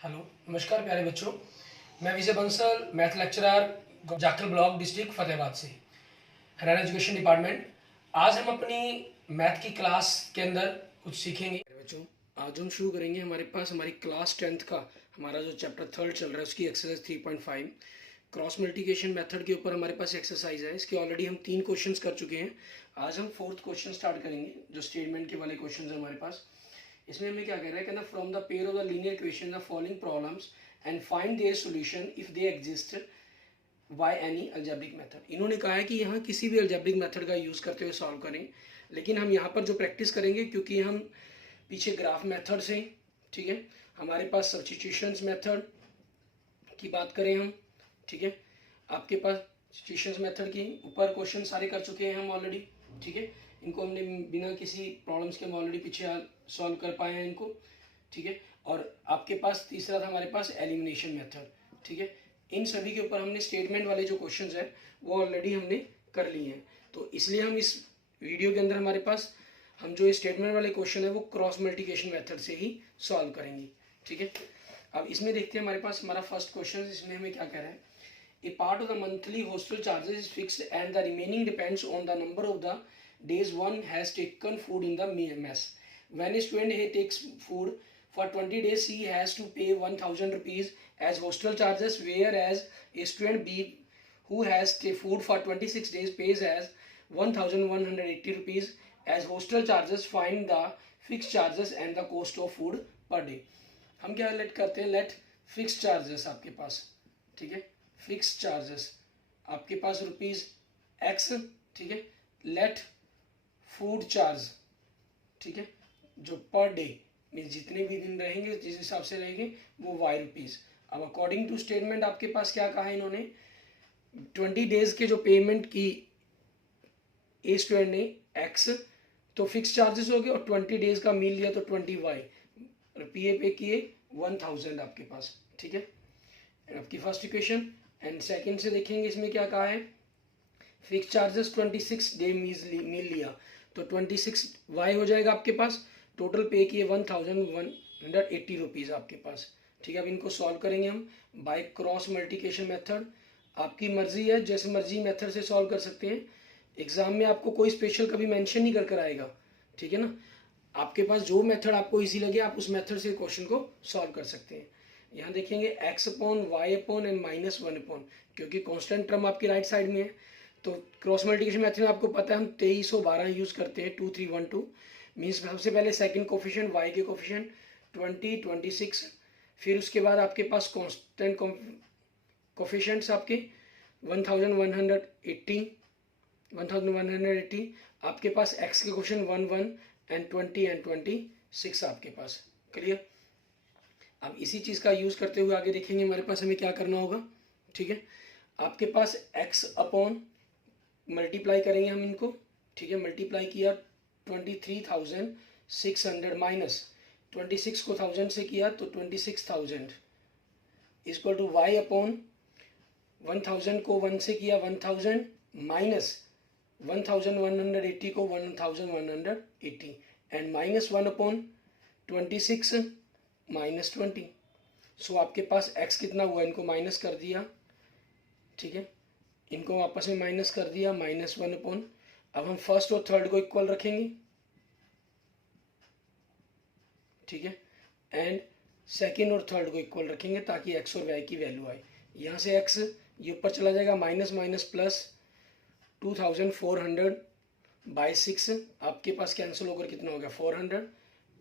Hello, नमस्कार प्यारे बच्चों। मैं Vijay Bansal, math lecturer, Jakhal block, district Fatehabad से, हरियाणा एजुकेशन डिपार्टमेंट। आज हम अपनी मैथ की क्लास के अंदर कुछ सीखेंगे। बच्चों, आज हम शुरू करेंगे हमारे पास हमारी क्लास 10th का हमारा जो चैप्टर 3 चल रहा है उसकी एक्सरसाइज 3.5 क्रॉस मल्टीप्लिकेशन मेथड के ऊपर हमारे पास एक्सरसाइज है। इसके ऑलरेडी हम 3 क्वेश्चंस कर चुके हैं। आज हम 4th क्वेश्चन स्टार्ट करेंगे जो स्टेटमेंट के वाले क्वेश्चन है हमारे पास। इसमें हमें क्या कह रहा है, कहना from the pair of the linear equation the following problems and find their solution if they exist by any algebraic method. इन्होंने कहा है कि यहाँ किसी भी अलजेब्रिक मेथड का यूज़ करते हुए सॉल्व करें, लेकिन हम यहाँ पर जो प्रैक्टिस करेंगे क्योंकि हम पीछे ग्राफ मेथड से, ठीक है, हमारे पास सब्स्टिट्यूशंस मेथड की बात करें हम, ठीक है, आपके पास सब्स्टिट्यूशंस मेथड की ऊपर क्वेश्चन सारे कर चुके हैं हम ऑलरेडी, ठीक है, इनको हमने बिना किसी प्रॉब्लम्स के हम ऑलरेडी पीछे सॉल्व कर पाए हैं इनको, ठीक है। और आपके पास तीसरा था हमारे पास एलिमिनेशन मेथड, ठीक है। इन सभी के ऊपर हमने स्टेटमेंट वाले जो क्वेश्चंस है वो ऑलरेडी हमने कर लिए हैं, तो इसलिए हम इस वीडियो के अंदर हमारे पास हम जो स्टेटमेंट वाले क्वेश्चन है वो क्रॉस मल्टीप्लिकेशन मेथड से ही सॉल्व करेंगे, ठीक है। अब इसमें देखते हैं हमारे पास हमारा फर्स्ट क्वेश्चन, इसमें हमें क्या कह रहा है, a part of the monthly hostel charges is fixed and the remaining depends on the number of the days one has taken food in the mess. When a student A takes food for 20 days, he has to pay 1000 rupees as hostel charges, whereas a student B who has food for 26 days pays as 1180 rupees as hostel charges. Find the fixed charges and the cost of food per day. हम क्या late करते हैं, late fix charges आपके पास, ठीक है, fix charges आपके पास rupees x, ठीक है, लेट फूड चार्ज, ठीक है, जो पर डे मीन जितने भी दिन रहेंगे जिस हिसाब से रहेंगे वो वाई रुपीज। अब अकॉर्डिंग टू स्टेटमेंट आपके पास क्या कहा है इन्होंने, 20 डेज के जो पेमेंट की ए स्टूडेंट ने एक्स तो फिक्स चार्जेस हो गए, और 20 डेज का मील लिया तो 20 वाई रुपये पे किए 1000 आपके पास, ठीक है, आपकी फर्स्ट इक्वेशन। एंड सेकंड से देखेंगे इसमें क्या कहा है, फिक्स चार्जेस 26 डे मील लिया तो 26 वाई हो जाएगा आपके पास, टोटल पे किए 1180 रुपीज़ आपके पास, ठीक है। अब इनको सॉल्व करेंगे हम बाय क्रॉस मल्टीप्लिकेशन मेथड। आपकी मर्जी है, जैसे मर्जी मेथड से सॉल्व कर सकते हैं, एग्जाम में आपको कोई स्पेशल कभी मेंशन नहीं कर आएगा, ठीक है ना। आपके पास जो मेथड आपको इजी लगे आप उस मेथड से क्वेश्चन को सॉल्व कर सकते हैं। यहाँ देखेंगे x upon y upon and -1 upon, क्योंकि कॉन्स्टेंट टर्म आपकी राइट साइड में है तो क्रॉस मल्टीप्लिकेशन मेथड में आपको पता है हम 2312 यूज करते हैं, 2312 मीन्स सबसे पहले सेकंड कोफिशिएंट वाई के कोफिशिएंट 20 26, फिर उसके बाद आपके पास कांस्टेंट कोफिशिएंट्स आपके 1180 आपके पास एक्स के कोफिशिएंट 11 एंड 20 एंड 26 आपके पास, क्लियर। अब इसी चीज़ का यूज़ करते हुए आगे देखेंगे हमारे पास हमें क्या करना होगा, ठीक है। आपके पास एक्स अपॉन मल्टीप्लाई करेंगे हम इनको, ठीक है, मल्टीप्लाई किया 23,600 माइनस 26 को 1000 से किया तो 26,000 इक्वल टू वाई अपॉन 1000 को 1 से किया 1000 माइनस 1180 को 1180 एंड -1 अपॉन 26 -20। सो आपके पास x कितना हुआ, इनको माइनस कर दिया, ठीक है, इनको आपस में माइनस कर दिया -1 अपॉन। अब हम फर्स्ट और थर्ड को इक्वल रखेंगे, ठीक है, एंड सेकेंड और थर्ड को इक्वल रखेंगे ताकि x और y की वैल्यू आए। यहाँ से x ये ऊपर चला जाएगा माइनस माइनस प्लस 2400 बाई 6 आपके पास कैंसिल होकर कितना हो गया 400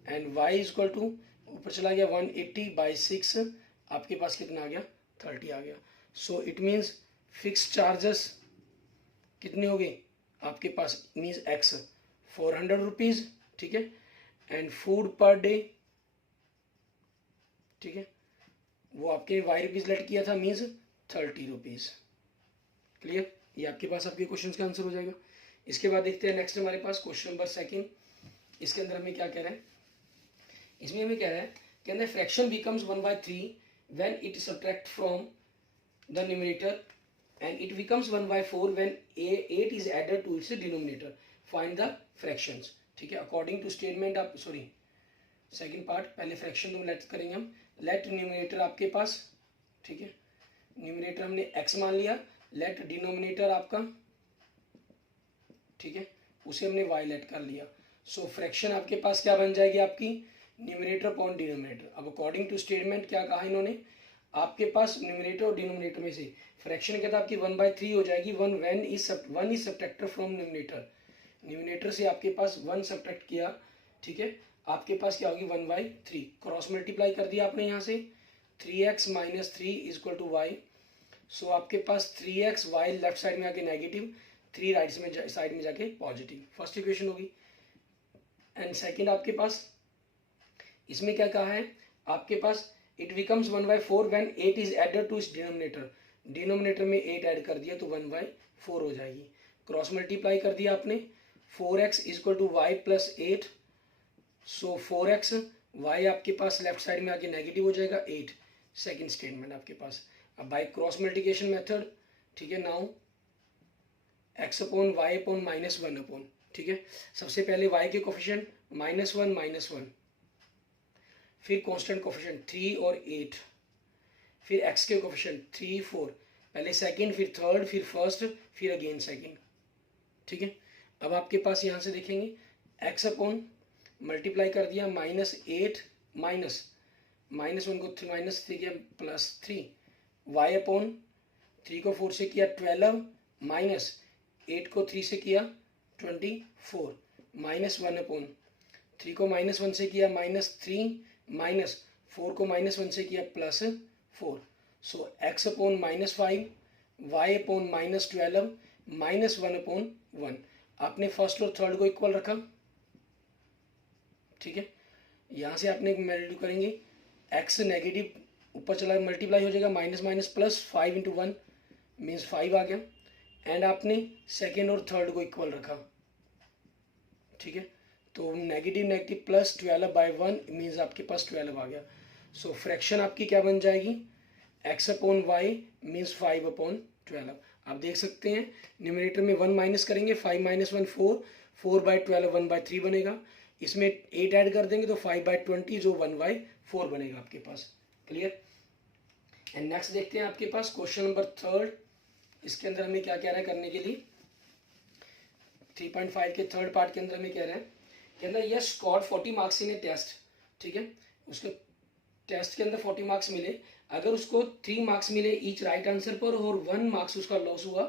एंड y इक्वल टू ऊपर चला गया 180 बाई 6 आपके पास कितना आ गया 30 आ गया। So it means fix charges कितने हो गए आपके पास, मीन्स एक्स 400 रुपीज़, ठीक है, एंड फूड पर डे, ठीक है, वो आपके वाई रुपीज़ लेट किया था मीन्स 30 रुपीज़, क्लियर। ये आपके पास आपके क्वेश्चन का आंसर हो जाएगा। इसके बाद देखते हैं नेक्स्ट हमारे पास क्वेश्चन नंबर सेकंड। इसके अंदर हमें क्या कह रहे हैं, इसमें हमें कह रहा है कि अंदर fraction becomes 1/3 when it subtract from the numerator and it becomes 1/4 when 8 is added to its denominator. Find the fractions, ठीक है, अकॉर्डिंग टू स्टेटमेंट आप सेकंड पार्ट, पहले फ्रैक्शन में लेट करेंगे हम। लेट न्यूमरेटर आपके पास, ठीक है, न्यूमरेटर हमने x मान लिया, लेट डिनोमिनेटर आपका, ठीक है, उसे हमने y लेट कर लिया। सो फ्रैक्शन आपके पास क्या बन जाएगी आपकी, न्यूमरेटर अपॉन डिनोमिनेटर। अब अकॉर्डिंग टू स्टेटमेंट क्या कहा इन्होंने, आपके पास न्यूमरेटर और डिनोमिनेटर में से फ्रैक्शन कहता है आपकी 1/3 हो जाएगी। One is subtracted from numerator, numerator से आपके पास 1 सब्ट्रैक्ट किया, ठीक है, आपके पास क्या होगी 1/3। क्रॉस मल्टीप्लाई कर दिया आपने यहाँ से, 3x minus 3 is equal to y. So आपके पास 3x, y लेफ्ट साइड में आके नेगेटिव, 3 राइट में साइड में जाके पॉजिटिव, फर्स्ट इक्वेशन होगी। एंड सेकंड आपके पास इसमें क्या कहा है आपके पास, it becomes 1/4 when 8 is added to इस डिनोमिनेटर, डिनोमिनेटर में 8 ऐड कर दिया तो 1/4 हो जाएगी। क्रॉस मल्टीप्लाई कर दिया आपने, 4x is equal to y plus 8। So 4x, y आपके पास लेफ्ट साइड में आके नेगेटिव हो जाएगा 8, सेकंड स्टेटमेंट आपके पास। अब बाय क्रॉस मल्टीप्लिकेशन मेथड, ठीक है, now x upon y upon -1 upon, ठीक है, सबसे पहले y के कोफिशिएंट -1, फिर कांस्टेंट कोफिशिएंट 3 और 8, फिर x के कोफिशिएंट 3 4, पहले सेकंड फिर थर्ड फिर फर्स्ट फिर अगेन सेकंड, ठीक है। अब आपके पास यहाँ से देखेंगे x अपॉन मल्टीप्लाई कर दिया -8 -1 को -3 किया +3, y अपॉन 3 को 4 से किया 12 -8 को 3 से किया 24, -1 अपॉन 3 को -1 से किया -3 -4 को -1 से किया +4। सो x upon -5, y upon -12 -1 upon 1। आपने फर्स्ट और थर्ड को इक्वल रखा, ठीक है, यहाँ से आपने मल्टीप्लाई करेंगे, x नेगेटिव ऊपर चला मल्टीप्लाई हो जाएगा, माइनस प्लस 5 × 1 मीन्स 5 आ गया। एंड आपने सेकेंड और थर्ड को इक्वल रखा, ठीक है, तो नेगेटिव नेगेटिव प्लस 12/1 मीन्स आपके पास 12 आ गया। सो फ्रैक्शन आपकी क्या बन जाएगी, x अपॉन वाई मीन्स 5/12। आप देख सकते हैं न्यूमरेटर में 1 माइनस करेंगे, 5 - 1 4, 4/12 1/3 बनेगा, इसमें 8 ऐड कर देंगे तो 5/20 जो 1/4 बनेगा आपके पास। क्लियर। एंड नेक्स्ट देखते हैं आपके पास क्वेश्चन नंबर 3, इसके अंदर हमें क्या कह रहा है करने के लिए, 3.5 के थर्ड पार्ट के अंदर हमें कह रहे हैं कि अंदर Yash score 40 marks in a test, ठीक है, उसके टेस्ट के अंदर 40 मार्क्स मिले, अगर उसको 3 मार्क्स मिले ईच राइट आंसर पर और 1 मार्क्स उसका लॉस हुआ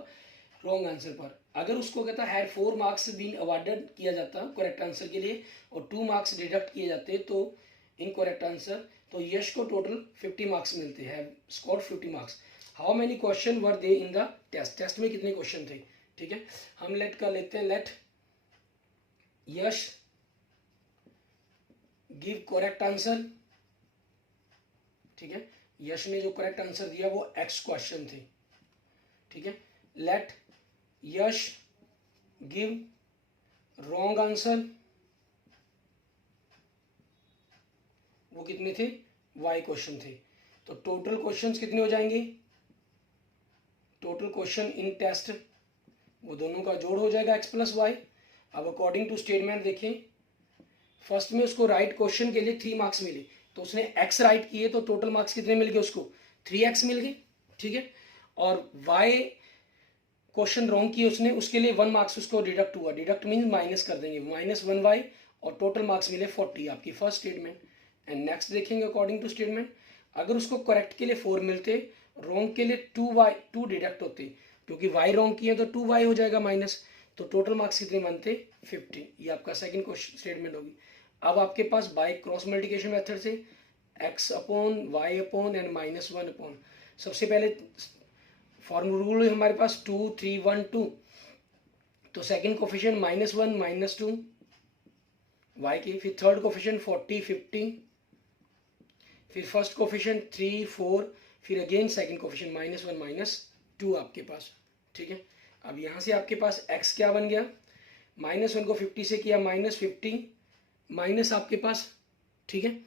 रॉन्ग आंसर पर, अगर उसको कहता है 4 मार्क्स बीन अवार्डेड किया जाता करेक्ट आंसर के लिए और 2 मार्क्स डिडक्ट किए जाते तो इनकरेक्ट आंसर, तो यश को टोटल 50 मार्क्स मिलते हैं, score 50 marks. How many question were they in the test, test में कितने क्वेश्चन थे, ठीक है, हम लेट कर लेते हैं, लेट यश गिव करेक्ट आंसर, ठीक है, यश ने जो करेक्ट आंसर दिया वो x क्वेश्चन थे, ठीक है, लेट यश गिव रॉन्ग आंसर, वो कितने थे, y क्वेश्चन थे। तो टोटल क्वेश्चंस कितने हो जाएंगे, टोटल क्वेश्चन इन टेस्ट वो दोनों का जोड़ हो जाएगा x + y। अब अकॉर्डिंग टू स्टेटमेंट देखें, फर्स्ट में उसको राइट क्वेश्चन के लिए 3 मार्क्स मिले, तो उसने x राइट किए तो टोटल मार्क्स कितने मिल गए उसको, 3x मिल गए, ठीक है, और y क्वेश्चन रॉन्ग किए उसने, उसके लिए 1 मार्क्स उसको डिडक्ट हुआ, डिडक्ट मीन माइनस कर देंगे, -1y और टोटल मार्क्स मिले 40, आपकी फर्स्ट स्टेटमेंट। एंड नेक्स्ट देखेंगे अकॉर्डिंग टू स्टेटमेंट, अगर उसको करेक्ट के लिए 4 मिलते, रॉन्ग के लिए 2 डिडक्ट होते, क्योंकि y रॉन्ग किए तो 2y हो जाएगा माइनस, तो टोटल मार्क्स कितने बनते 50, ये आपका सेकंड क्वेश्चन स्टेटमेंट होगी। अब आपके पास बाय क्रॉस मल्टीप्लिकेशन मेथड से x upon y upon and -1 upon, सबसे पहले फॉर्मूला रूल हमारे पास 2 3 1 2, तो सेकंड कोफिशिएंट -1 -2 y के, फिर थर्ड कोफिशिएंट 40 50, फिर फर्स्ट कोफिशिएंट 3 4, फिर अगेन सेकंड कोफिशिएंट -1 -2 आपके पास, ठीक है। अब यहाँ से आपके पास x क्या बन गया, -1 को 50 से किया -50 माइनस आपके पास, ठीक है,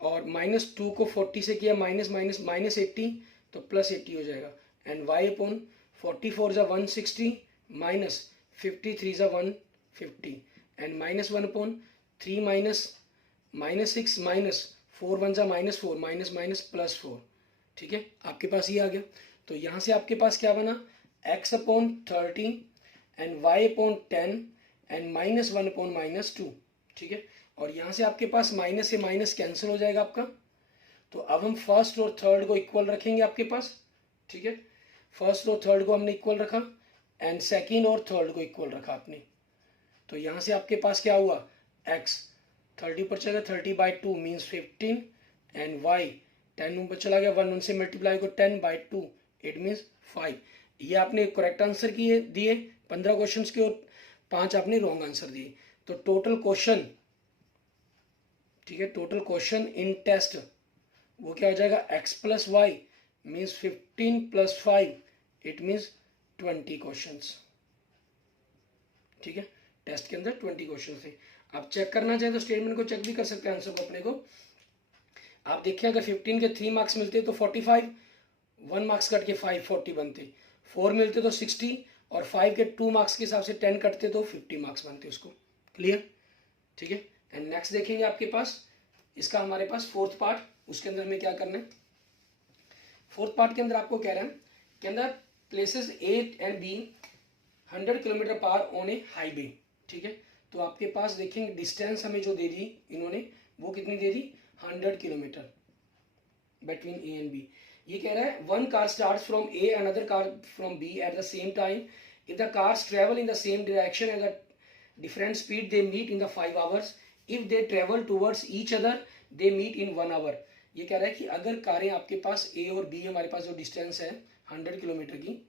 और -2 को 40 से किया -80 तो +80 हो जाएगा। And y upon 44 = 160 -53 = 150 and -1 upon 3 - -6 minus 4 one जा -4 माइनस माइनस +4, ठीक है, आपके पास ये आ गया। तो यहाँ से आपके पास क्या बना, x/30 एंड y/10 एंड -1/-2, ठीक है। और यहाँ से आपके पास माइनस से माइनस कैंसिल हो जाएगा आपका। तो अब हम फर्स्ट और थर्ड को इक्वल रखेंगे आपके पास, ठीक है। फर्स्ट और थर्ड को हमने इक्वल रखा एंड सेकंड और थर्ड को इक्वल रखा आपने। तो यहाँ से आपके पास क्या हुआ, x 30 पर चला गया, 30/2 मीन्स 15 एंड y 10 पर चला गया, 1 से मल्टीप्लाई को 10/2 इट मीन्स 5। ये आपने करेक्ट आंसर किए दिए 15 क्वेश्चन के और 5 आपने रॉन्ग आंसर दिए। तो टोटल क्वेश्चन, ठीक है, टोटल क्वेश्चन इन टेस्ट वो क्या हो जाएगा, x+y means 15+5 it means 20 questions, ठीक है। टेस्ट के अंदर 20 क्वेश्चन थे। आप चेक करना चाहें तो स्टेटमेंट को चेक भी कर सकते हैं आंसर को अपने को। आप देखिए अगर 15 के 3 मार्क्स मिलते तो 45, 1 मार्क्स कट के 5 40 बनते, 4 मिलते तो 60 और 5 के 2 मार्क्स के हिसाब से 10 कटते तो 50 मार्क्स बनते उसको। क्लियर, ठीक है। एंड नेक्स्ट देखेंगे आपके पास, इसका हमारे पास फोर्थ पार्ट, उसके अंदर हमें क्या करना है। फोर्थ पार्ट के अंदर आपको कह रहा है के अंदर places A and B 100 kilometre पर ऑन ए हाईवे, ठीक है। तो आपके पास देखेंगे डिस्टेंस हमें जो दे दी इन्होंने वो कितनी दे दी, 100 kilometre between A and B। ये कह रहा है one car start from A, another car from B at the same time, if the cars travel in the same direction at the different speed they meet in the 5 hours, if they travel towards each other they meet in 1 hour. ये कह रहा है कि अगर कारें आपके पास A और B, हमारे पास जो डिस्टेंस है 100 किलोमीटर की,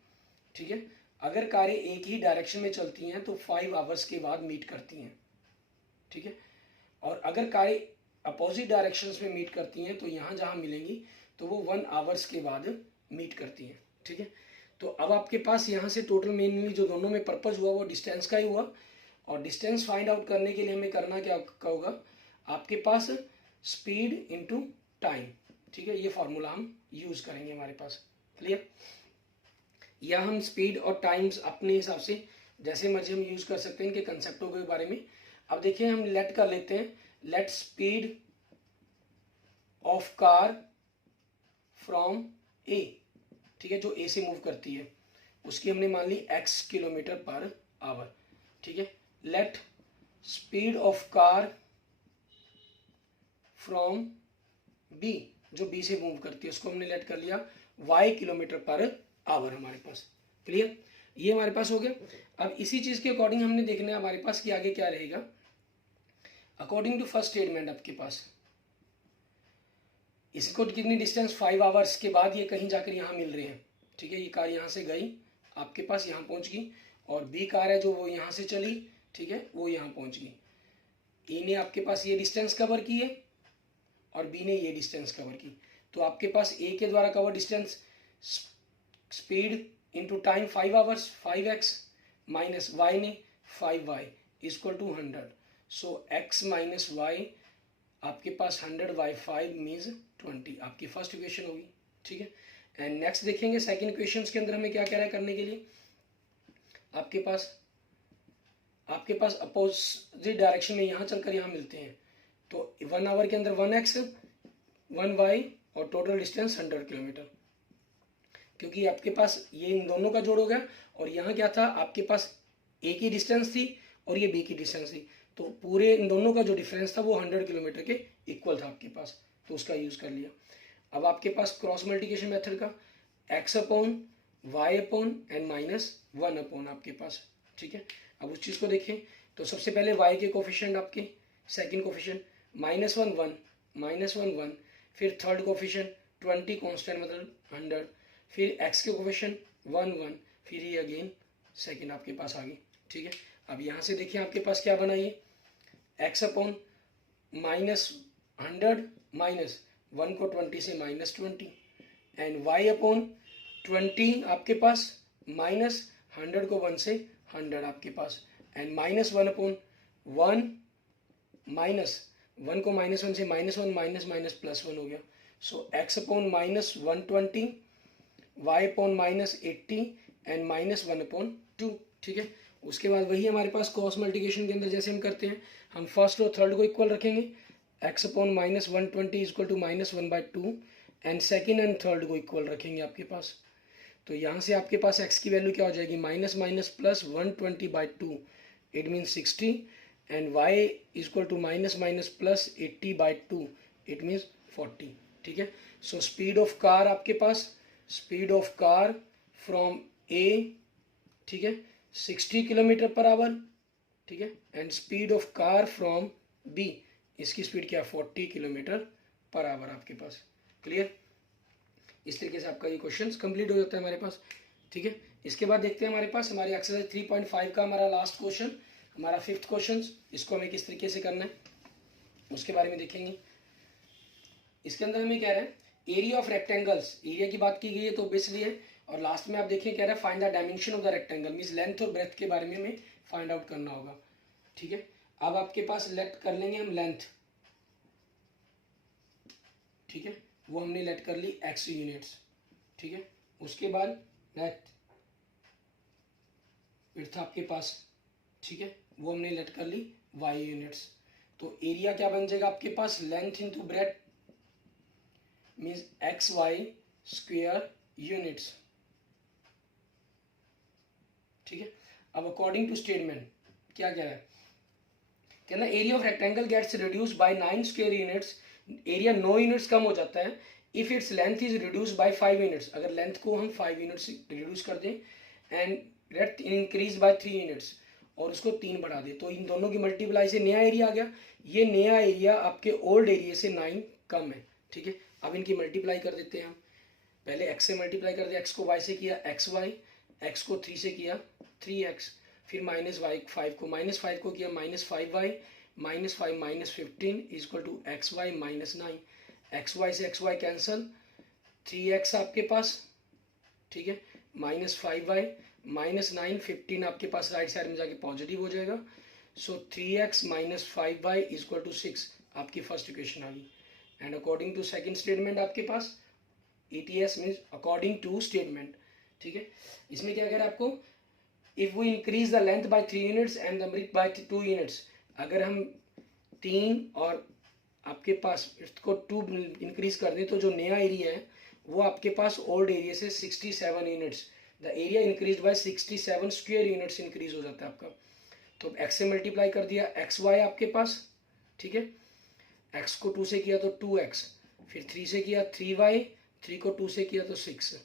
ठीक है, अगर कारें एक ही डायरेक्शन में चलती हैं तो 5 आवर्स के बाद मीट करती हैं, ठीक है। और अगर कारें अपोजिट डायरेक्शंस में मीट करती हैं तो यहाँ जहाँ मिलेंगी तो वो 1 आवर्स के बाद मीट करती हैं, ठीक है। तो अब आपके पास यहाँ से टोटल मेनली जो दोनों में पर्पज हुआ वो डिस्टेंस का ही हुआ। और डिस्टेंस फाइंड आउट करने के लिए हमें करना क्या होगा, आपके पास स्पीड इनटू टाइम, ठीक है, ये फार्मूला हम यूज करेंगे हमारे पास। क्लियर, या हम स्पीड और टाइम्स अपने हिसाब से जैसे मर्जी हम यूज कर सकते हैं इनके कंसेप्टों के बारे में। अब देखिए हम लेट कर लेते हैं, let speed of car from A, ठीक है, जो ए से मूव करती है उसकी हमने मान ली x किलोमीटर पर आवर, ठीक है। Let speed of car from B, जो बी से मूव करती है उसको हमने लेट कर लिया y किलोमीटर पर आवर हमारे पास। क्लियर, ये हमारे पास हो गया। अब इसी चीज के अकॉर्डिंग हमने देखना है हमारे पास कि आगे क्या रहेगा। अकॉर्डिंग टू फर्स्ट स्टेटमेंट आपके पास इसको कितनी डिस्टेंस 5 आवर्स के बाद ये कहीं जाकर यहाँ मिल रहे हैं, ठीक है। ये कार यहाँ से गई आपके पास यहाँ पहुँच गई और बी कार है जो वो यहाँ से चली, ठीक है, वो यहाँ पहुँच गई। ए ने आपके पास ये डिस्टेंस कवर की है और बी ने ये डिस्टेंस कवर की। तो आपके पास ए के द्वारा cover distance speed into time 5 hours 5x minus y ने 5y equal to 100। So x minus y आपके पास 100/5 मीन्स 20, आपकी फर्स्ट इक्वेशन होगी, ठीक है। एंड नेक्स्ट देखेंगे सेकंड इक्वेशन के अंदर हमें क्या कह रहा है करने के लिए। आपके पास अपोजिट डायरेक्शन में यहाँ चलकर यहाँ मिलते हैं तो 1 आवर के अंदर 1x 1y और टोटल डिस्टेंस 100 किलोमीटर, क्योंकि आपके पास ये इन दोनों का जोड़ हो गया और यहाँ क्या था आपके पास ए की डिस्टेंस थी और ये बी की डिस्टेंस थी, तो पूरे इन दोनों का जो डिफरेंस था वो 100 किलोमीटर के इक्वल था आपके पास, तो उसका यूज कर लिया। अब आपके पास क्रॉस मल्टीप्लिकेशन मेथड का x/y/ एंड -1/ आपके पास, ठीक है। अब उस चीज को देखें तो सबसे पहले y के कोफिशिएंट आपके सेकंड कोफिशिएंट -1 1 -1 1, फिर थर्ड कोफिशिएंट 20 कांस्टेंट मतलब 100, फिर x के कोफिशिएंट 1 1, फिर ये अगेन सेकंड आपके पास आ गई, ठीक है। अब यहाँ से देखिए आपके पास क्या बना ये x/-100 -1 को 20 से -20 एंड y/20 आपके पास -100 को 1 से 100 आपके पास एंड -1/1 -1 को -1 से -1 -1 हो गया। सो x/-120 y/-80 एंड -1/2, ठीक है। उसके बाद वही हमारे पास क्रॉस मल्टीप्लिकेशन के अंदर जैसे हम करते हैं हम फर्स्ट और थर्ड को इक्वल रखेंगे x upon -120 is equal to -1/2 and second and third को इक्वल रखेंगे आपके पास। तो यहाँ से आपके पास x की वैल्यू क्या हो जाएगी, minus minus plus 120/2 it means 60 and y is equal to minus minus plus 80/2 it means 40। ठीक है, सो स्पीड ऑफ कार आपके पास, speed of car from A, ठीक है, 60 किलोमीटर पर आवर, ठीक है, and speed of car from B, इसकी speed क्या, 40 किलोमीटर पर आवर आपके पास। क्लियर, इस तरीके से आपका ये क्वेश्चन कंप्लीट हो जाता है हमारे पास। ठीक है, इसके बाद देखते हैं हमारे पास हमारी एक्सरसाइज 3.5 का हमारा लास्ट क्वेश्चन, हमारा 5th क्वेश्चन, इसको हमें किस तरीके से करना है उसके बारे में देखेंगे। इसके अंदर हमें कह रहा है एरिया ऑफ रेक्टेंगल्स, एरिया की बात की गई है तो ऑब्वियसली है, और लास्ट में आप देखें कह रहा है find the dimension of the rectangle, means length और ब्रेथ के बारे में हमें फाइंड आउट करना होगा। ठीक है, अब आपके पास लेट कर लेंगे हम लेंथ, ठीक है, वो हमने लेट कर ली x यूनिट्स। ठीक है, उसके बाद लेट विड्थ आपके पास, ठीक है, वो हमने लेट कर ली y यूनिट्स। तो एरिया क्या बन जाएगा आपके पास, length into breadth means x y square units. ठीक है, अब अकॉर्डिंग टू स्टेटमेंट क्या कह रहा है, कहना area of rectangle gets reduce by 9 square units, area 9 units कम हो जाता है if its length is reduce by 5 units, अगर लेंथ को हम 5 यूनिट्स रिड्यूस कर दें, and breadth increase by 3 units, और उसको 3 बढ़ा दें, तो इन दोनों की मल्टीप्लाई से नया एरिया आ गया। ये नया एरिया आपके ओल्ड एरिया से 9 कम है। ठीक है, अब इनकी मल्टीप्लाई कर देते हैं हम, पहले x से मल्टीप्लाई कर दिया, x को y से किया xy, x को 3 से किया 3x, फिर -5 को -5 को किया -5y, -5 -15 is equal to xy -9, xy से xy कैंसल, 3x आपके पास, ठीक है, -5y -9 15 आपके पास राइट साइड में जाके पॉजिटिव हो जाएगा, सो 3x -5y is equal to 6 आपकी फर्स्ट इक्वेशन आ गई। And according to second statement आपके पास ETS means according to statement. ठीक है, इसमें क्या कह रहा है आपको, if we increase the length by 3 units and the breadth by 2 units, अगर हम 3 और आपके पास इसको 2 इंक्रीज कर दें तो जो नया एरिया है वो आपके पास ओल्ड एरिया से 67 units, the area increase by 67 square units increase हो जाता है आपका। तो x से मल्टीप्लाई कर दिया xy आपके पास, ठीक है, x को 2 से किया तो 2x, फिर 3 से किया 3y, 3 को 2 से किया तो 6।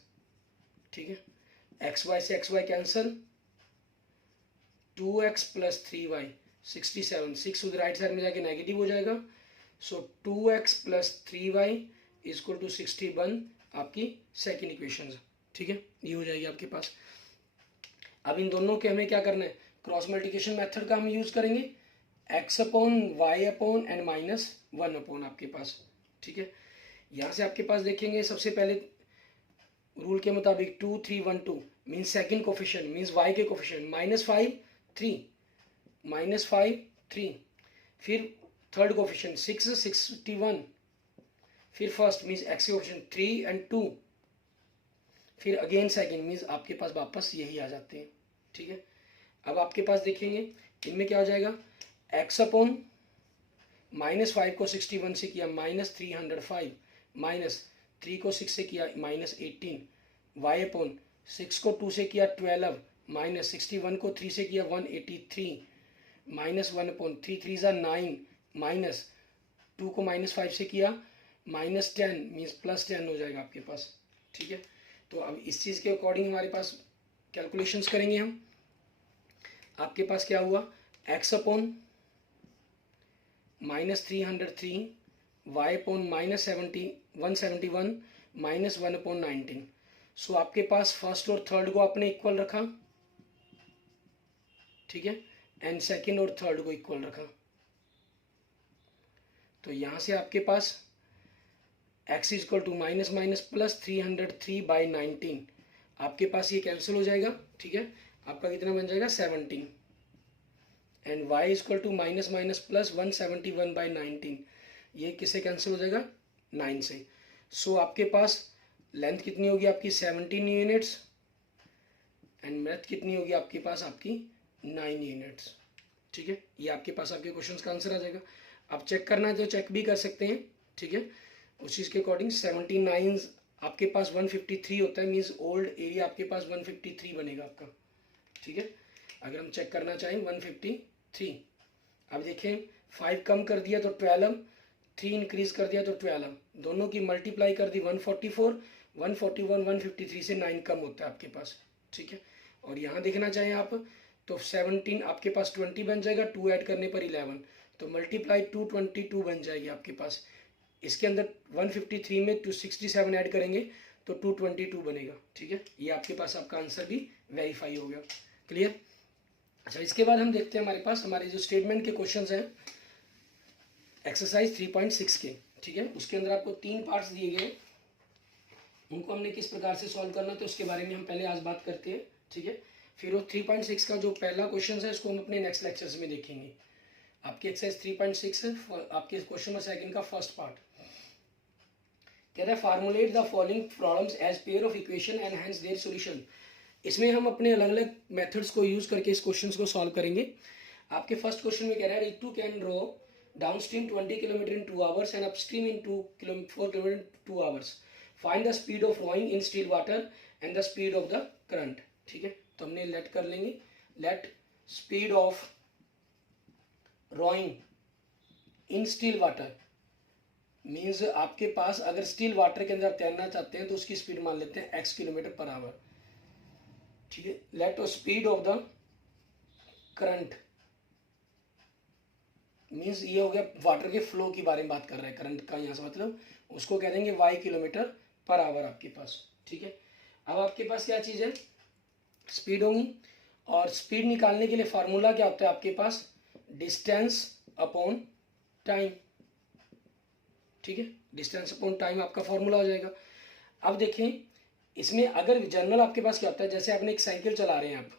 ठीक है, xy से xy cancel, 2x plus 3y 67, 6 उधर राइट साइड में जाके नेगेटिव हो जाएगा, so 2x plus 3y is equal to 61 आपकी सेकेंड इक्वेशन। ठीक है, ये हो जाएगी आपके पास। अब इन दोनों के हमें क्या करना है, क्रॉस मल्टीप्लिकेशन मेथड का हम यूज करेंगे, x upon y upon and -1 upon आपके पास। ठीक है, यहाँ से आपके पास देखेंगे सबसे पहले रूल के मुताबिक 2 3 1 2 means second coefficient means y के कोफिशिएंट -5 3 -5 3, फिर थर्ड कोफिशिएंट 6 61, फिर फर्स्ट मीन्स x के कोफिशिएंट 3 एंड 2, फिर अगेन सेकेंड मीन्स आपके पास वापस यही आ जाते हैं। ठीक है, अब आपके पास देखेंगे इनमें क्या हो जाएगा, x अपॉन -5 को 61 से किया -305, -3 को 6 से किया -18, y अपॉन 6 को 2 से किया 12, -61 को 3 से किया 183, -1 अपॉन 3 3 ज़ा 9, -2 को -5 से किया -10 मीन्स +10 हो जाएगा आपके पास। ठीक है, तो अब इस चीज़ के अकॉर्डिंग हमारे पास कैलकुलेशंस करेंगे हम। आपके पास क्या हुआ, x upon -303, y upon -171 -1 upon 19, सो आपके पास फर्स्ट और थर्ड को आपने इक्वल रखा, ठीक है, एंड सेकेंड और थर्ड को इक्वल रखा, तो यहाँ से आपके पास x is equal to minus minus plus 303/19, आपके पास ये कैंसिल हो जाएगा। ठीक है, आपका कितना बन जाएगा 17, and y is equal to minus minus plus 171/19, ये किससे कैंसिल हो जाएगा 9 से। सो आपके पास लेंथ कितनी होगी आपकी 17 यूनिट्स, एंड ब्रेथ कितनी होगी आपके पास आपकी 9 यूनिट्स। ठीक है, ये आपके पास आपके क्वेश्चंस का आंसर आ जाएगा। आप चेक करना है तो चेक भी कर सकते हैं, ठीक है। उस चीज़ के अकॉर्डिंग 79 आपके पास 153 होता है, मीन्स ओल्ड एरिया आपके पास 153 बनेगा आपका, ठीक है। अगर हम चेक करना चाहें 153, अब देखें 5 कम कर दिया तो 12, 3 इंक्रीज कर दिया तो 12, दोनों की मल्टीप्लाई कर दी 144, 141, 153 से 9 कम होता है आपके पास, ठीक है। और यहाँ देखना चाहें आप तो 17 आपके पास 20 बन जाएगा, 2 ऐड करने पर 11, तो मल्टीप्लाई 222 बन जाएगी आपके पास। इसके अंदर 153 में 267 ऐड करेंगे तो 222 बनेगा, ठीक है। ये आपके पास आपका आंसर भी वेरीफाई हो गया, क्लियर। अच्छा, इसके बाद हम देखते हैं हमारे पास हमारे जो स्टेटमेंट के क्वेश्चंस हैं एक्सरसाइज 3.6 के, ठीक है। उसके अंदर आपको 3 पार्ट्स दिए गए, उनको हमने किस प्रकार से सॉल्व करना तो उसके बारे में हम पहले आज बात करते हैं, ठीक है। फिर वो 3.6 का जो पहला क्वेश्चन है इसको हम अपने नेक्स्ट लेक्चर्स में देखेंगे। आपकी एक्सरसाइज 3.6 आपके क्वेश्चन नंबर 2 का फर्स्ट पार्ट कहता है formulate the following problems as pair of equation and hence their solution. इसमें हम अपने अलग अलग मेथड्स को यूज करके इस क्वेश्चन को सॉल्व करेंगे। आपके फर्स्ट क्वेश्चन में कह रहा है Ritu can row downstream 20 kilometre in 2 hours and upstream in 4 kilometre in 2 hours. Find the speed of rowing in still water and the speed of the current, ठीक है। तो हमने लेट कर लेंगे, let speed of rowing in still water means आपके पास अगर still water के अंदर तैरना चाहते हैं तो उसकी स्पीड मान लेते हैं x किलोमीटर पर आवर, ठीक है। Let speed of the current means ये हो गया वाटर के फ्लो की बारे में बात कर रहे हैं, करंट का यहाँ से मतलब उसको कह देंगे y किलोमीटर पर आवर आपके पास, ठीक है। अब आपके पास क्या चीज़ है, स्पीड होगी, और स्पीड निकालने के लिए फार्मूला क्या होता है आपके पास, डिस्टेंस अपॉन टाइम, ठीक है। डिस्टेंस अपॉन टाइम आपका फॉर्मूला हो जाएगा। अब देखें इसमें अगर जनरल आपके पास क्या होता है, जैसे आपने एक साइकिल चला रहे हैं आप,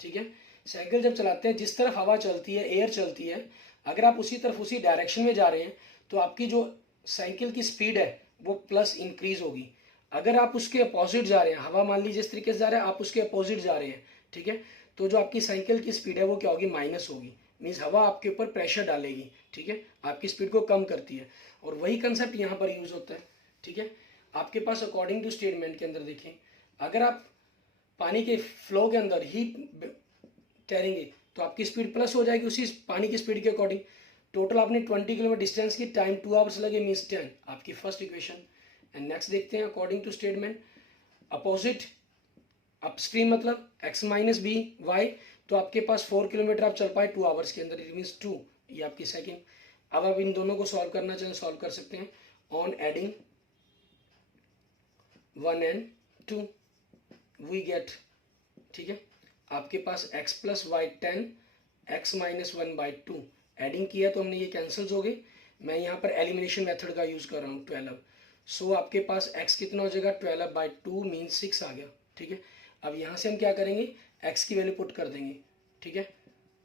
ठीक है। साइकिल जब चलाते हैं जिस तरफ हवा चलती है, एयर चलती है, अगर आप उसी तरफ उसी डायरेक्शन में जा रहे हैं तो आपकी जो साइकिल की स्पीड है वो प्लस इंक्रीज होगी। अगर आप उसके अपोजिट जा रहे हैं, हवा मान लीजिए जिस तरीके से जा रहे हैं आप उसके अपोजिट जा रहे हैं, ठीक है, तो जो आपकी साइकिल की स्पीड है वो क्या होगी, माइनस होगी। मीन्स हवा आपके ऊपर प्रेशर डालेगी, ठीक है, आपकी स्पीड को कम करती है। और वही कंसेप्ट यहाँ पर यूज होता है, ठीक है। आपके पास अकॉर्डिंग टू स्टेटमेंट के अंदर देखें, अगर आप पानी के फ्लो के अंदर ही तैरेंगे तो आपकी स्पीड प्लस हो जाएगी उसी पानी की स्पीड के अकॉर्डिंग। टोटल आपने 20 किलोमीटर डिस्टेंस की, टाइम 2 आवर्स लगे, मीन्स 10, आपकी फर्स्ट इक्वेशन। एंड नेक्स्ट देखते हैं according to statement opposite upstream मतलब x माइनस बी वाई, तो आपके पास 4 किलोमीटर आप चल पाए 2 आवर्स के अंदर, इट मीन्स 2, ये आपकी सेकंड। अब आप इन दोनों को सॉल्व करना चाहें सॉल्व कर सकते हैं on adding 1 and 2 we get, ठीक है, आपके पास x plus y 10, x minus 1/2 adding किया तो हमने ये कैंसिल्स हो गए। मैं यहाँ पर एलिमिनेशन मेथड का यूज कर रहा हूँ 12, सो आपके पास x कितना हो जाएगा 12/2 मीन्स 6 आ गया, ठीक है। अब यहाँ से हम क्या करेंगे, x की वैल्यू पुट कर देंगे, ठीक है।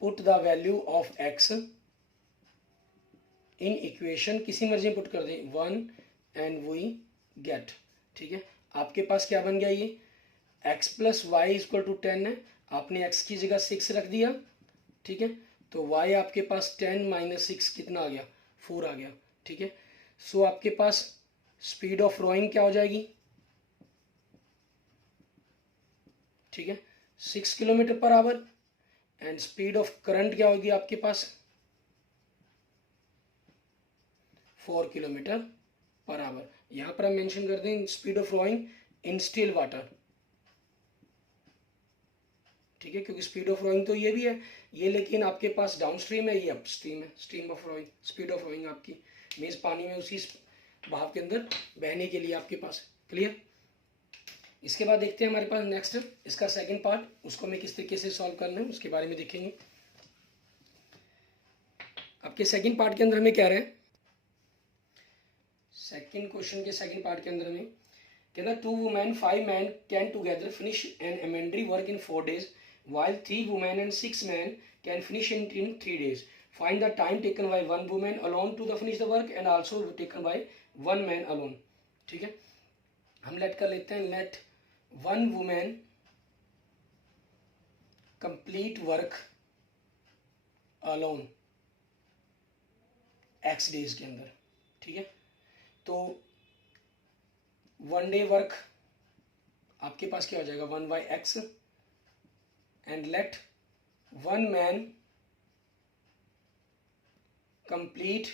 Put the value of x in equation, किसी मर्जी में पुट कर दें 1 एंड वी गेट, ठीक है। आपके पास क्या बन गया, ये x plus y equal to 10 है, आपने x की जगह 6 रख दिया, ठीक है, तो y आपके पास 10 माइनस 6 कितना आ गया, 4 आ गया, ठीक है। सो आपके पास स्पीड ऑफ रोइंग क्या हो जाएगी, ठीक है, 6 kilometre per our, and speed of current क्या होगी आपके पास 4 किलोमीटर पर आवर। यहां पर हम मेंशन कर दें speed of rowing in still water, ठीक है, क्योंकि स्पीड ऑफ रोइंग तो ये भी है ये, लेकिन आपके पास डाउन स्ट्रीम है, ये अप स्ट्रीम है। Stream of rowing, speed of rowing आपकी मीन्स पानी में उसी बहाव के अंदर बहने के लिए आपके पास, क्लियर। इसके बाद देखते हैं हमारे पास नेक्स्ट इसका सेकंड पार्ट, उसको हमें किस तरीके से सॉल्व करना है उसके बारे में देखेंगे। आपके सेकंड पार्ट के अंदर हमें क्या रहे हैं, सेकंड क्वेश्चन के सेकंड पार्ट के अंदर हमें कहता है 2 women 5 man can together finish an embroidery work in 4 days while 3 women and 6 men can finish it in 3 days. Find the time taken by 1 woman alone to finish the work and also taken by 1 man alone, ठीक है। हम late कर लेते हैं, let 1 woman complete work alone, x days के अंदर, ठीक है। तो 1 डे वर्क आपके पास क्या हो जाएगा 1/x, and let 1 man complete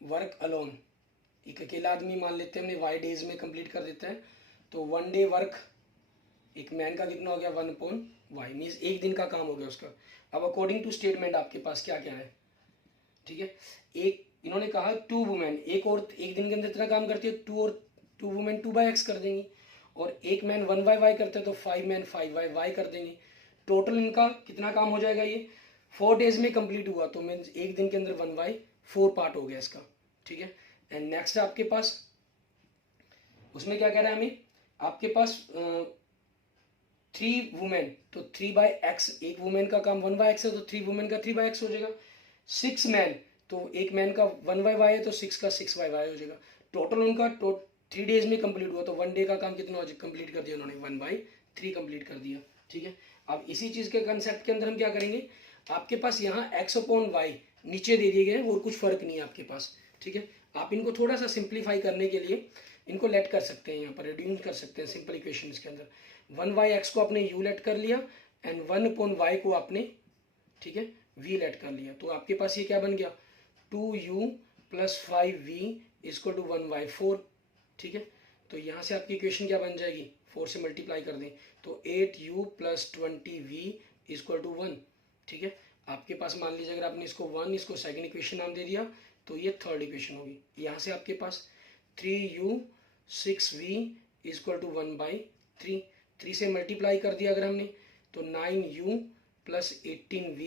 work alone. एक अकेला आदमी मान लेते हैं हमने y डेज में कंप्लीट कर देता है, तो 1 डे वर्क एक मैन का कितना हो गया 1/y, मीन्स एक दिन का काम हो गया उसका। अब अकॉर्डिंग टू स्टेटमेंट आपके पास क्या क्या है, ठीक है। एक इन्होंने कहा 2 वुमेन, एक दिन के अंदर इतना काम करती है, 2 वुमेन 2/x कर देंगी, और एक मैन 1/y करते हैं तो 5 मैन 5/y कर देंगे। टोटल इनका कितना काम हो जाएगा, ये 4 डेज में कंप्लीट हुआ, तो मीन्स एक दिन के अंदर 1/4 पार्ट हो गया इसका, ठीक है। एंड नेक्स्ट आपके पास उसमें क्या कह रहा है हमें, आपके पास 3 वुमेन, तो 3/x, एक वुमेन का काम 1/x है तो 3 वुमेन का 3/x हो जाएगा। 6 मैन, तो एक मैन का 1/y है तो 6 का 6/y हो जाएगा। टोटल उनका 3 डेज में कंप्लीट हुआ, तो 1 डे का काम कितना कंप्लीट कर दिया उन्होंने 1/3 कंप्लीट कर दिया, ठीक है। अब इसी चीज़ के कंसेप्ट के अंदर हम क्या करेंगे, आपके पास यहाँ x/y नीचे दे दिए गए हैं और कुछ फर्क नहीं है आपके पास, ठीक है। आप इनको थोड़ा सा सिंप्लीफाई करने के लिए इनको लेट कर सकते हैं, यहाँ पर रिड्यूस कर सकते हैं सिंपल इक्वेशंस के अंदर। 1/x को आपने u लेट कर लिया, एंड 1/y को आपने, ठीक है, v लेट कर लिया, तो आपके पास ये क्या बन गया 2u + 5v = 1/4, ठीक है। तो यहाँ से आपकी इक्वेशन क्या बन जाएगी, 4 से मल्टीप्लाई कर दें तो 8u + 20v = 1, ठीक है। आपके पास मान लीजिए अगर आपने इसको 1, इसको सेकंड इक्वेशन नाम दे दिया तो ये थर्ड इक्वेशन होगी। यहाँ से आपके पास 3u 6v = 1/3, 3 से मल्टीप्लाई कर दिया अगर हमने तो 9u + 18v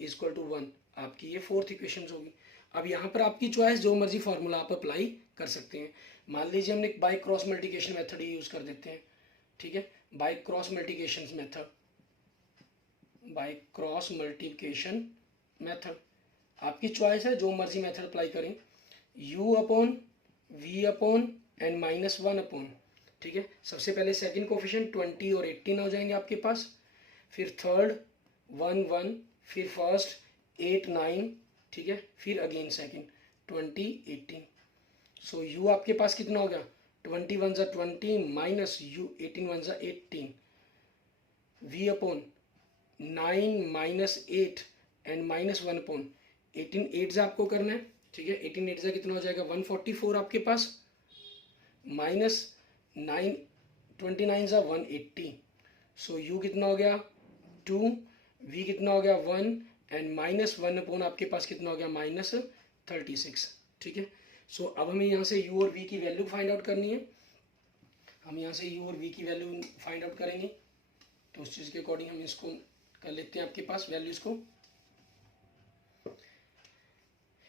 = 1, आपकी ये फोर्थ इक्वेशन होगी। अब यहाँ पर आपकी चॉइस, जो मर्जी फार्मूला आप अप्लाई कर सकते हैं। मान लीजिए हमने by cross multiplication method he use कर देते हैं, ठीक है। By cross multiplication method, by cross multiplication method आपकी चॉइस है, जो मर्जी मेथड अप्लाई करें। u/v/ एंड -1/, ठीक है। सबसे पहले सेकंड कोफिशिएंट 20 और 18 हो जाएंगे आपके पास, फिर थर्ड 1 1, फिर फर्स्ट 8 9, ठीक है, फिर अगेन सेकंड 20 18। सो u आपके पास कितना हो गया 21 × 20 माइनस u 18 1 × 18, v/9 - 8 एंड -1/, 18 8 आपको करना है, ठीक है। 18 8 कितना हो जाएगा 144 आपके पास, -9 29 180। सो u कितना हो गया 2, v कितना हो गया 1, एंड -1/, आपके पास कितना हो गया -36, ठीक है। सो अब हमें यहाँ से u और v की वैल्यू फाइंड आउट करनी है। हम यहाँ से u और v की वैल्यू फाइंड आउट करेंगे, तो उस चीज़ के अकॉर्डिंग हम इसको कर लेते हैं आपके पास वैल्यूज़ को।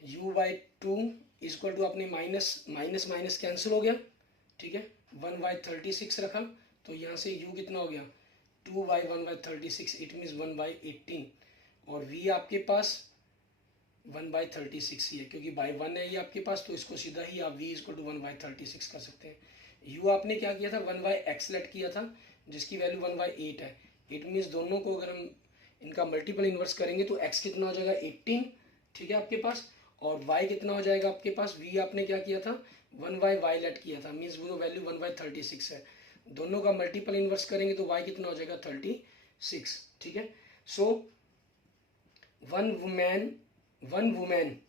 u/2 = आपने माइनस कैंसिल हो गया, ठीक है। 1/36 रखा, तो यहाँ से u कितना हो गया 2/1/36, इट मीन्स 1/18, और v आपके पास 1/36 ही है, क्योंकि बाई 1 है ये आपके पास, तो इसको सीधा ही आप v = 1/36 कर सकते हैं। u आपने क्या किया था 1/x लेट किया था, जिसकी वैल्यू 1/8 है। इट मीन्स दोनों को अगर हम इनका मल्टीपल इन्वर्स करेंगे तो x कितना हो जाएगा 18, ठीक है आपके पास, और y कितना हो जाएगा आपके पास, v आपने क्या किया था 1/y लेट किया था, मीन्स वो वैल्यू 1/36 है। दोनों का मल्टीपल इन्वर्स करेंगे तो y कितना हो जाएगा 36, ठीक है। So one women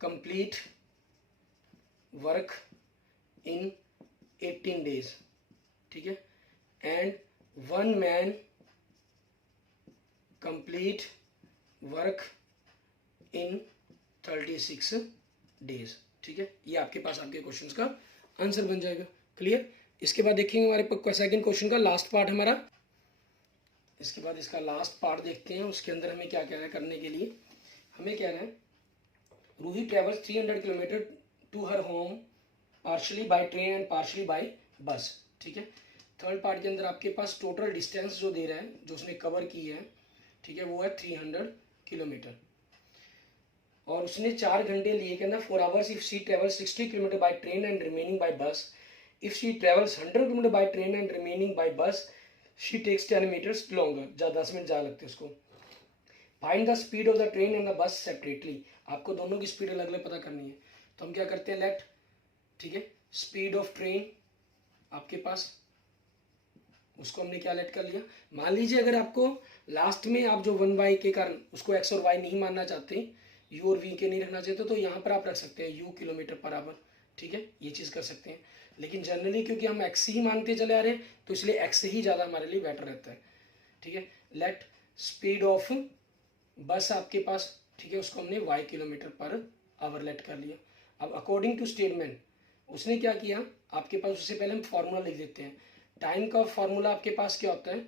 complete work in 18 days, ठीक है, and 1 man complete work in 36 days, ठीक है। ये आपके पास आपके क्वेश्चंस का आंसर बन जाएगा। क्लियर। इसके बाद देखेंगे हमारे सेकंड क्वेश्चन का लास्ट पार्ट हमारा। इसके बाद इसका लास्ट पार्ट देखते हैं, उसके अंदर हमें क्या कह रहा है करने के लिए। हमें कह रहा है Ruhi travels 300 kilometre to her home partially by train and partially by bus, ठीक है। थर्ड पार्ट के अंदर आपके पास टोटल डिस्टेंस जो दे रहा है, जो उसने कवर की है, ठीक है, वो है 300 किलोमीटर, और उसने 4 घंटे लिए कहना 4 hours if she travels 60 kilometre by train and remaining by bus. If she travels 100 kilometres by train and remaining by bus she takes 10 minutes longer, 10 minute ज़्यादा लगते हैं उसको। Find the speed of the train and the bus separately, आपको दोनों की speed अलग अलग पता करनी है। तो हम क्या करते हैं, लेट, ठीक है, स्पीड ऑफ ट्रेन आपके पास, उसको हमने क्या लेट कर लिया। मान लीजिए अगर आपको लास्ट में आप जो 1y के कारण उसको x और y नहीं मानना चाहते, u और v के नहीं रखना चाहते, तो यहाँ पर आप रख सकते हैं u किलोमीटर पर आवर, ठीक है, ये चीज़ कर सकते हैं। लेकिन जनरली क्योंकि हम x ही मानते चले आ रहे हैं तो इसलिए x ही ज़्यादा हमारे लिए बेटर रहता है, ठीक है। लेट स्पीड ऑफ बस आपके पास, ठीक है, उसको हमने y kilometer per hour let कर लिया। अब अकॉर्डिंग टू स्टेटमेंट उसने क्या किया, आपके पास उससे पहले हम फॉर्मूला लिख देते हैं। टाइम का फॉर्मूला आपके पास क्या होता है,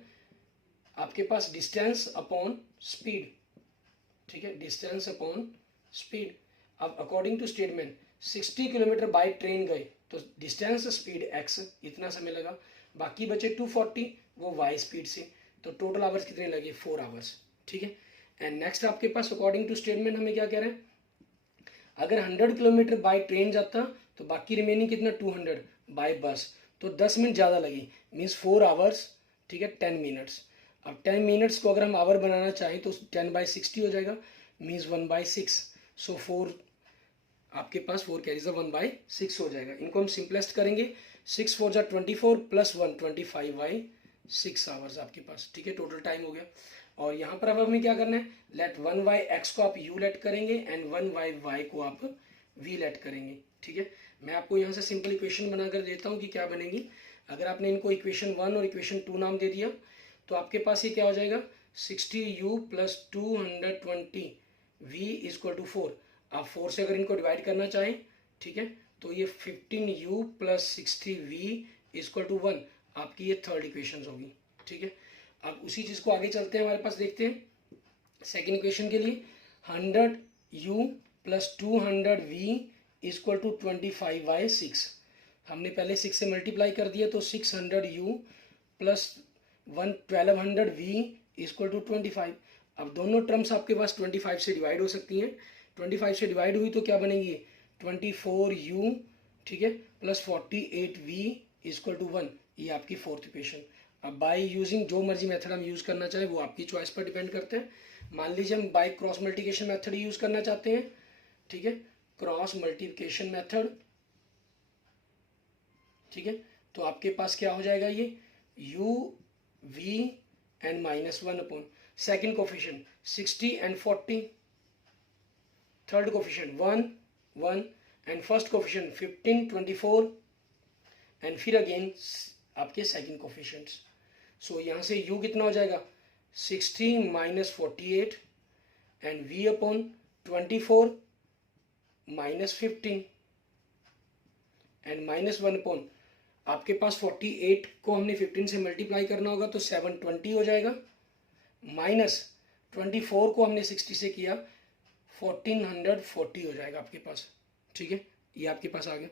आपके पास डिस्टेंस अपॉन स्पीड, ठीक है, डिस्टेंस अपॉन स्पीड। अब according to statement 60 kilometre by train गए तो डिस्टेंस स्पीड x, इतना समय लगा, बाकी बचे 240 वो y स्पीड से, तो टोटल आवर्स कितने लगे, 4 आवर्स, ठीक है। एंड नेक्स्ट आपके पास अकॉर्डिंग टू स्टेटमेंट हमें क्या कह रहे हैं, अगर 100 किलोमीटर बाय ट्रेन जाता तो बाकी रिमेनिंग कितना 200 बाय बस, तो 10 मिनट ज़्यादा लगी, मीन्स 4 आवर्स, ठीक है, 10 मिनट्स। अब 10 मिनट्स को अगर हम आवर बनाना चाहें तो 10/60 हो जाएगा, मीन्स 1/6। सो 4 आपके पास 4 कैरीज 1/6 हो जाएगा। इनको हम सिंपलेस्ट करेंगे, 6 4 जा 24 प्लस 1 25/6 आवर्स आपके पास, ठीक है, टोटल टाइम हो गया। और यहाँ पर अब हमें क्या करना है, लेट 1/x को आप u लेट करेंगे एंड 1/y को आप v लेट करेंगे, ठीक है। मैं आपको यहाँ से सिंपल इक्वेशन बनाकर देता हूँ कि क्या बनेगी। अगर आपने इनको इक्वेशन 1 और इक्वेशन 2 नाम दे दिया तो आपके पास ये क्या हो जाएगा, 60u plus 220 v equal to 4। आप 4 से अगर इनको डिवाइड करना चाहें, ठीक है, तो ये 15u plus 60v equal to 1 आपकी ये थर्ड इक्वेशन होगी, ठीक है। अब उसी चीज़ को आगे चलते हैं, हमारे पास देखते हैं सेकेंड इक्वेशन के लिए 100u plus 200v equal to 25/6। हमने पहले 6 से मल्टीप्लाई कर दिया तो 600u plus 1200v equal to 25। अब दोनों टर्म्स आपके पास 25 से डिवाइड हो सकती हैं, 25 से डिवाइड हुई तो क्या बनेगी 24u, ठीक है, प्लस 48v इक्वल टू 1, ये आपकी फोर्थ इक्वेशन। अब बाय यूजिंग जो मर्जी मेथड हम यूज़ करना चाहें वो आपकी चॉइस पर डिपेंड करते हैं। मान लीजिए हम by cross multiplication method use करना चाहते हैं, ठीक है, क्रॉस मल्टीप्लिकेशन मेथड, ठीक है, तो आपके पास क्या हो जाएगा, ये u v and -1 upon second coefficient 60 and 40, third coefficient 1 1 and first coefficient 15 24 and फिर अगेन आपके सेकेंड कोफिशिएंट्स। सो यहाँ से u कितना हो जाएगा 60 minus 48 and v upon 24 minus 15 and -1 upon आपके पास 48 को हमने 15 से मल्टीप्लाई करना होगा तो 720 हो जाएगा, माइनस 24 को हमने 60 से किया 1440 हो जाएगा आपके पास, ठीक है, ये आपके पास आ गया।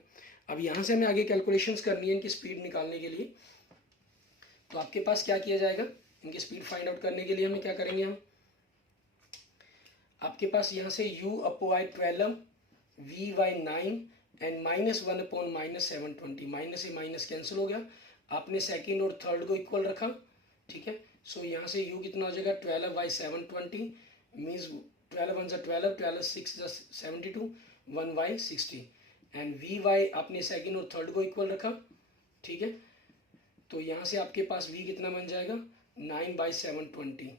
अब यहाँ से हमें आगे कैलकुलेशंस करनी है इनकी स्पीड निकालने के लिए, तो आपके पास क्या किया जाएगा, इनकी स्पीड फाइंड आउट करने के लिए हमें क्या करेंगे, हम आपके पास यहाँ से u upon 12 v/9 and -1 upon -720, minus से माइनस कैंसिल हो गया, आपने सेकंड और थर्ड को इक्वल रखा, ठीक है। सो यहाँ से u कितना हो जाएगा 12/720 मीन्स 12 1 12 12 6 72 1/60 एंड vy आपने सेकंड और थर्ड को इक्वल रखा, ठीक है। तो यहाँ से आपके पास v कितना बन जाएगा 9/720,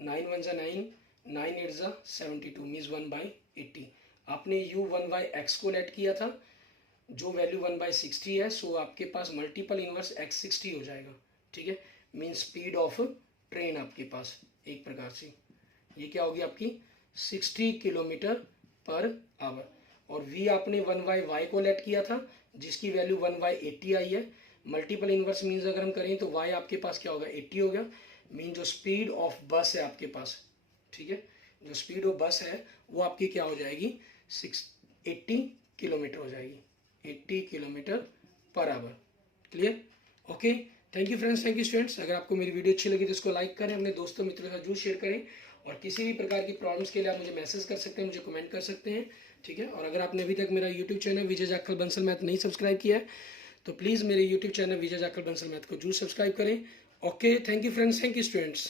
9 1 9 9 8 72 मीन्स 1/80। आपने u 1/x को लेट किया था जो वैल्यू 1/60 है, सो आपके पास मल्टीपल इनवर्स x 60 हो जाएगा, ठीक है, मीन्स स्पीड ऑफ ट्रेन आपके पास एक प्रकार से ये क्या होगी आपकी 60 किलोमीटर पर आवर। और v आपने 1/y को लेट किया था जिसकी वैल्यू 1/80 आई है, मल्टीपल इनवर्स मीन्स अगर हम करें तो y आपके पास क्या होगा 80 हो गया, मीन जो स्पीड ऑफ बस है आपके पास, ठीक है, जो स्पीड ऑफ बस है वो आपकी क्या हो जाएगी 80 किलोमीटर हो जाएगी, 80 kilometre per our. Clear, okay, thank you friends, thank you students. अगर आपको मेरी वीडियो अच्छी लगी तो इसको लाइक करें, अपने दोस्तों मित्रों के साथ जरूर शेयर करें, और किसी भी प्रकार की प्रॉब्लम्स के लिए आप मुझे मैसेज कर सकते हैं, मुझे कमेंट कर सकते हैं, ठीक है। और अगर आपने अभी तक मेरा यूट्यूब चैनल विजय जाखल बंसल मैथ नहीं सब्सक्राइब किया है तो प्लीज़ मेरे यूट्यूब चैनल विजय जाखल बंसल मैथ को जरूर सब्सक्राइब करें। Okay, thank you friends, thank you students.